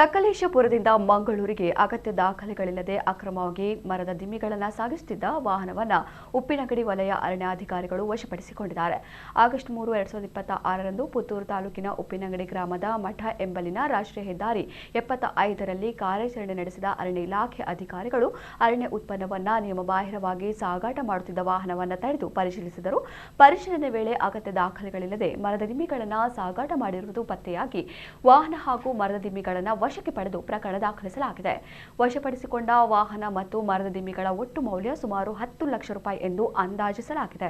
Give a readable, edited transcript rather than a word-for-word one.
ಸಕಲೇಶಪುರದಿಂದ ಮಂಗಳೂರಿಗೆ ಅಗತ್ಯ ದಾಖಲೆಗಳಿಲ್ಲದೆ ಅಕ್ರಮವಾಗಿ ಮರದ ದಿಮ್ಮಿಗಳನ್ನು ಸಾಗಿಸುತ್ತಿದ್ದ ವಾಹನವನ್ನು ಉಪ್ಪಿನಗಡಿ ವಲಯ ಅರಣ್ಯಾಧಿಕಾರಿಗಳು ವಶಪಡಿಸಿಕೊಂಡಿದ್ದಾರೆ. ಆಗಸ್ಟ್ 3, 2026ರಂದು ಪುತ್ತೂರು ತಾಲೂಕಿನ ಉಪ್ಪಿನಗಡಿ ಗ್ರಾಮದ ಮಠ ಎಂಬಲಿನ ರಾಷ್ಟ್ರೀಯ ಹೆದ್ದಾರಿ 75ರಲ್ಲಿ ಕಾರ್ಯಾಚರಣೆ ನಡೆಸಿದ ಅರಣ್ಯ ಇಲಾಖೆ ಅಧಿಕಾರಿಗಳು ಅರಣ್ಯ ಉತ್ಪನ್ನವನ್ನು ನಿಯಮಬಾಹಿರವಾಗಿ ಸಾಗಾಟ ಮಾಡುತ್ತಿದ್ದ ವಾಹನವನ್ನು ತಡೆದು ಪರಿಶೀಲಿಸಿದರು. ಪರಿಶೀಲನೆ ವೇಳೆ ಅಗತ್ಯ ದಾಖಲೆಗಳಿಲ್ಲದೆ ಮರದ ದಿಮ್ಮಿಗಳನ್ನು ಸಾಗಾಟ ಮಾಡಿರುವುದು ಪತ್ತೆಯಾಗಿ ವಾಹನ ಹಾಗೂ ಮರದ ದಿಮ್ಮಿಗಳನ್ನು ವಶಕ್ಕೆ ಪಡೆದು ಪ್ರಕರಣ ದಾಖಲಿಸಲಾಗಿದೆ. ವಶಪಡಿಸಿಕೊಂಡ ವಾಹನ ಮತ್ತು ಮರದ ದಿಮ್ಮಿಗಳ ಒಟ್ಟು ಮೌಲ್ಯ ಸುಮಾರು 10 ಲಕ್ಷ ರೂಪಾಯಿ ಎಂದು ಅಂದಾಜಿಸಲಾಗಿದೆ.